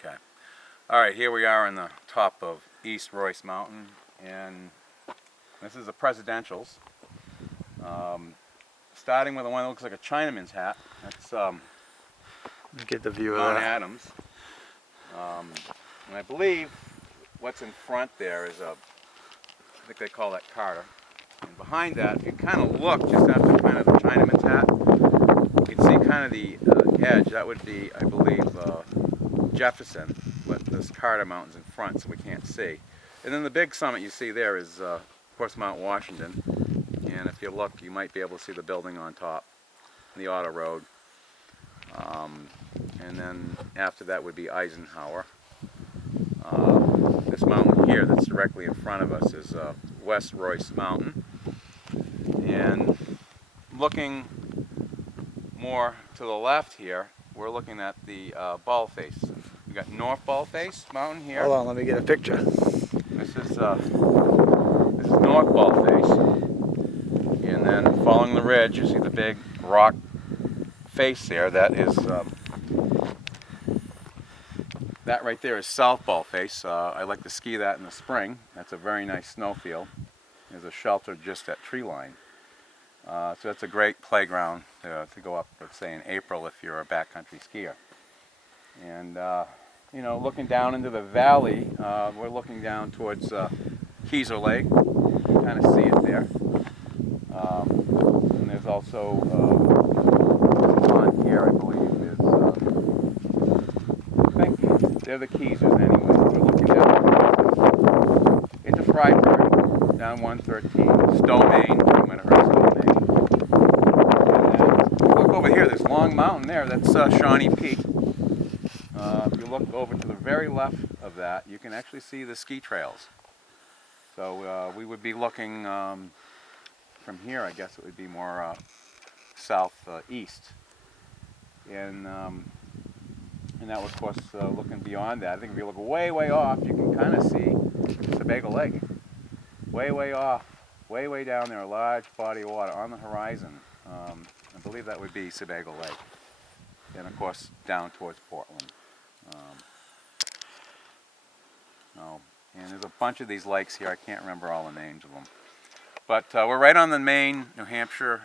Okay. All right, here we are on the top of East Royce Mountain, and this is the presidentials. Starting with the one that looks like a Chinaman's hat. That's get the view of Mount that. Adams. And I believe what's in front there is I think they call that Carter. And behind that, if you kind of look just after kind of the Chinaman's hat, you can see kind of the edge. That would be, I believe, Jefferson, but this Carter Mountain's in front, so we can't see. And then the big summit you see there is, of course, Mount Washington. And if you look, you might be able to see the building on top, the auto road. And then after that would be Eisenhower. This mountain here that's directly in front of us is West Royce Mountain. And looking more to the left here, we're looking at the Baldface. We got North Baldface Mountain here. Hold on, let me get a picture. This is North Baldface. And then following the ridge, you see the big rock face there. That is that right there is South Baldface. I like to ski that in the spring. That's a very nice snowfield. There's a shelter just at tree line. So that's a great playground to go up, let's say, in April if you're a backcountry skier. And you know, looking down into the valley, we're looking down towards Hazel Lake. You kind of see it there. And there's also on here, I believe, is I think they're the Keezers anyway. We're looking down into Freiburg, down 113, Stowe, Maine. You might have heard of Stowe, Maine. And then look over here, this long mountain there, that's Shawnee Peak. If you look over to the very left of that, you can actually see the ski trails. So we would be looking from here, I guess it would be more southeast. And that was, of course, looking beyond that. I think if you look way, way off, you can kind of see Sebago Lake. Way, way off, way, way down there, a large body of water on the horizon. I believe that would be Sebago Lake. And, of course, down towards Portland. And there's a bunch of these lakes here. I can't remember all the names of them. But we're right on the Maine-New Hampshire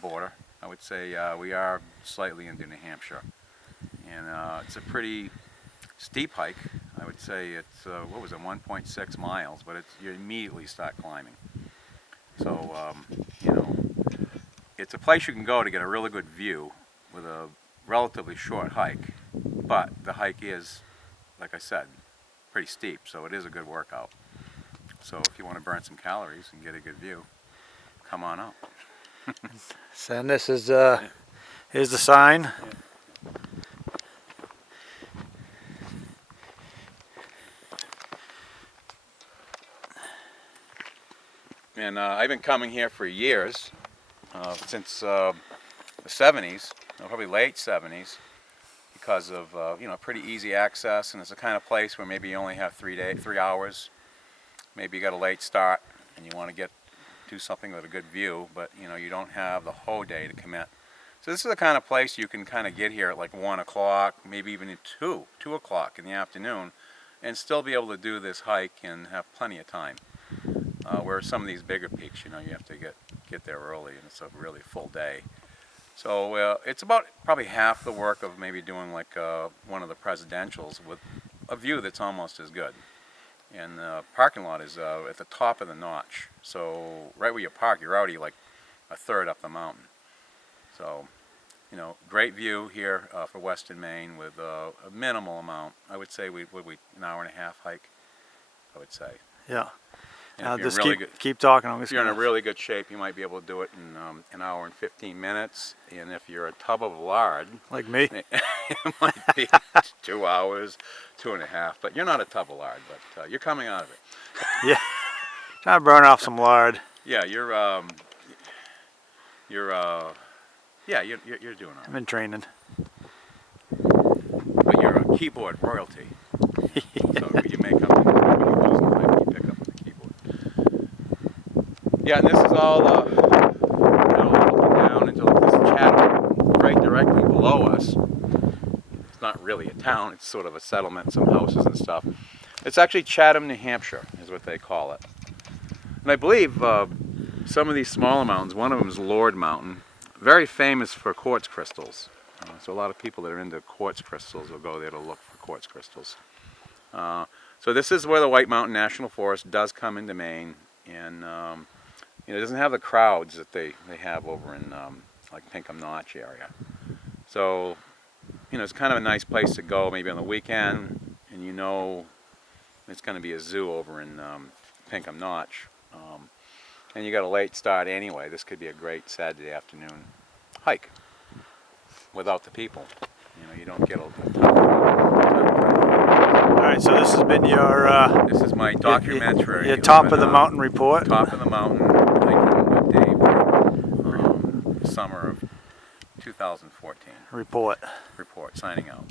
border. I would say we are slightly into New Hampshire. And it's a pretty steep hike. I would say it's, 1.6 miles, but you immediately start climbing. So, you know, it's a place you can go to get a really good view with a relatively short hike. But the hike is, like I said, pretty steep, so it is a good workout. So if you want to burn some calories and get a good view, come on up. So and this is here's the sign. And I've been coming here for years, since the 70s, probably late 70s, because of you know, pretty easy access, and it's the kind of place where maybe you only have 3 hours. Maybe you got a late start and you want to do something with a good view, but you know, you don't have the whole day to commit. So this is the kind of place you can kind of get here at like 1 o'clock, maybe even at 2 o'clock in the afternoon, and still be able to do this hike and have plenty of time. Where some of these bigger peaks, you know, you have to get there early, and it's a really full day. So it's about probably half the work of maybe doing like one of the presidentials with a view that's almost as good. And the parking lot is at the top of the notch. So right where you park, you're already like a third up the mountain. So, you know, great view here for Western Maine with a minimal amount. I would say an hour and a half hike, I would say. Yeah. And Just keep talking. if you're in a really good shape, you might be able to do it in an hour and 15 minutes. And if you're a tub of lard, like me, it might be 2 hours, 2.5. But you're not a tub of lard, but you're coming out of it. Yeah. Trying to burn off some lard. Yeah, you're doing all right. I've been training. But you're a keyboard royalty. So you may come in when you lose the life, you pick up the keyboard. Yeah, and this is all, you know, looking down into this channel right directly below us. It's not really a town. It's sort of a settlement, some houses and stuff. It's actually Chatham, New Hampshire, is what they call it. And I believe some of these smaller mountains, one of them is Lord Mountain, very famous for quartz crystals. So a lot of people that are into quartz crystals will go there to look for quartz crystals. So this is where the White Mountain National Forest does come into Maine, and it doesn't have the crowds that they have over in like Pinkham Notch area. So it's kind of a nice place to go maybe on the weekend, and it's going to be a zoo over in Pinkham Notch. And you got a late start anyway. This could be a great Saturday afternoon hike without the people. You don't get a ton All right, so this has been your This is my documentary. your top of the mountain report. Top of the mountain hiking with Dave. Summer of 2014. Report. Signing out.